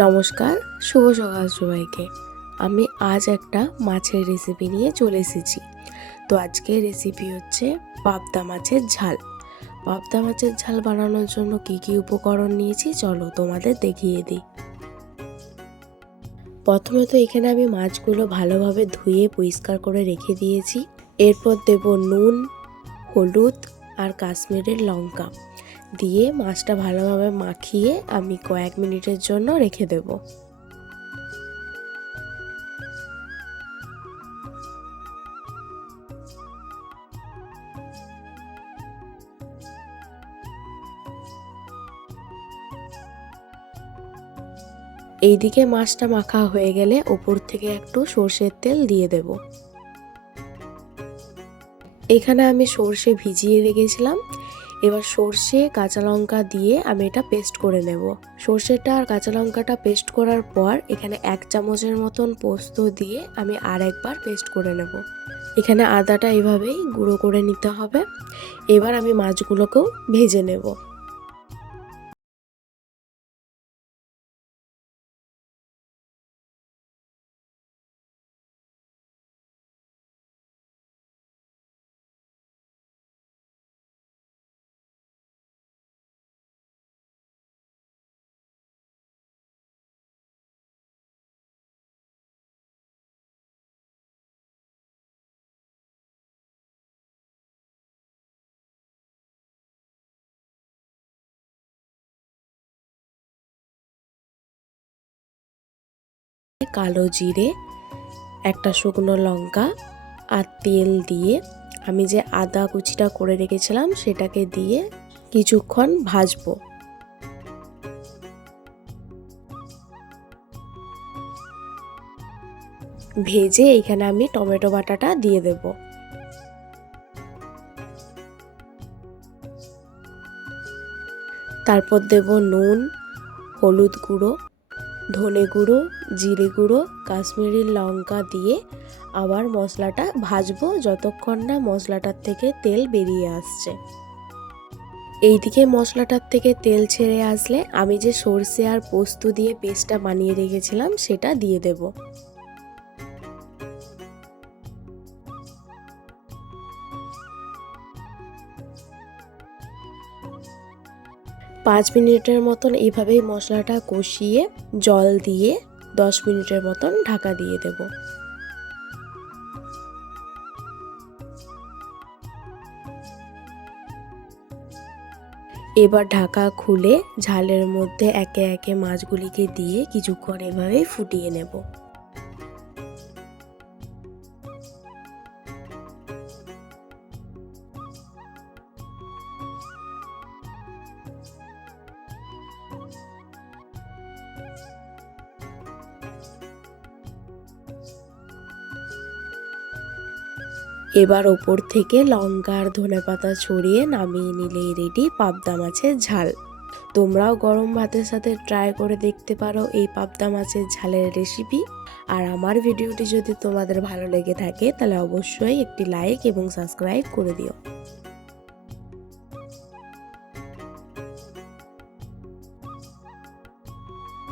নমস্কার, শুভ সকাল সবাইকে। আমি আজ একটা মাছের রেসিপি নিয়ে চলে এসেছি। তো আজকের রেসিপি হচ্ছে পাবদা মাছের ঝাল। পাবদা মাছের ঝাল বানানোর জন্য কি কি উপকরণ নিয়েছি চলো তোমাদের দেখিয়ে দিই। প্রথমে তো এখানে আমি মাছগুলো ভালোভাবে ধুয়ে পরিষ্কার করে রেখে দিয়েছি। এরপর দেব নুন, হলুদ আর কাশ্মীরের লঙ্কা দিয়ে মাছটা ভালোভাবে মাখিয়ে আমি কয়েক মিনিটের জন্য রেখে দেব। এইদিকে মাছটা মাখা হয়ে গেলে ওপর থেকে একটু সর্ষের তেল দিয়ে দেব। এখানে আমি সর্ষে ভিজিয়ে রেখেছিলাম। এবার সর্ষে কাঁচা লঙ্কা দিয়ে আমি এটা পেস্ট করে নেব। সর্ষেটা আর কাঁচা লঙ্কাটা পেস্ট করার পর এখানে 1 চামচের মতন পোস্ত দিয়ে আমি আর একবার পেস্ট করে নেব। এখানে আদাটা এভাবেই গুঁড়ো করে নিতে হবে। এবার আমি মাছগুলোকেও ভেজে নেব। কালো জিরে, একটা শুকনো লঙ্কা আর তেল দিয়ে আমি যে আদা কুচিটা করে রেখেছিলাম সেটাকে দিয়ে কিছুক্ষণ ভাজবো। ভেজে এখানে আমি টমেটো বাটাটা দিয়ে দেব। তারপর দেব নুন, হলুদ গুঁড়ো, ধনে গুঁড়ো, জিরে গুঁড়ো, কাশ্মীরি লঙ্কা দিয়ে আবার মশলাটা ভাজবো যতক্ষণ না মশলাটার থেকে তেল বেরিয়ে আসছে। এইদিকে মশলাটার থেকে তেল ছেড়ে আসলে আমি যে সর্ষে আর পোস্ত দিয়ে পেস্টটা বানিয়ে রেখেছিলাম সেটা দিয়ে দেব। 5 মিনিটের মতন এইভাবেই মশলাটা কষিয়ে জল দিয়ে 10 মিনিটের মতন ঢাকা দিয়ে দেব। এবার ঢাকা খুলে ঝালের মধ্যে একে একে মাছগুলিকে দিয়ে কিছুক্ষণ এভাবেই ফুটিয়ে নেব। এবার ওপর থেকে লঙ্কা আর ধনেপাতা ছড়িয়ে নামিয়ে নিলেই রেডি পাবদা মাছের ঝাল। তোমরাও গরম ভাতের সাথে ট্রাই করে দেখতে পারো এই পাবদা মাছের ঝালের রেসিপি। আর আমার ভিডিওটি যদি তোমাদের ভালো লেগে থাকে তাহলে অবশ্যই একটি লাইক এবং সাবস্ক্রাইব করে দিও।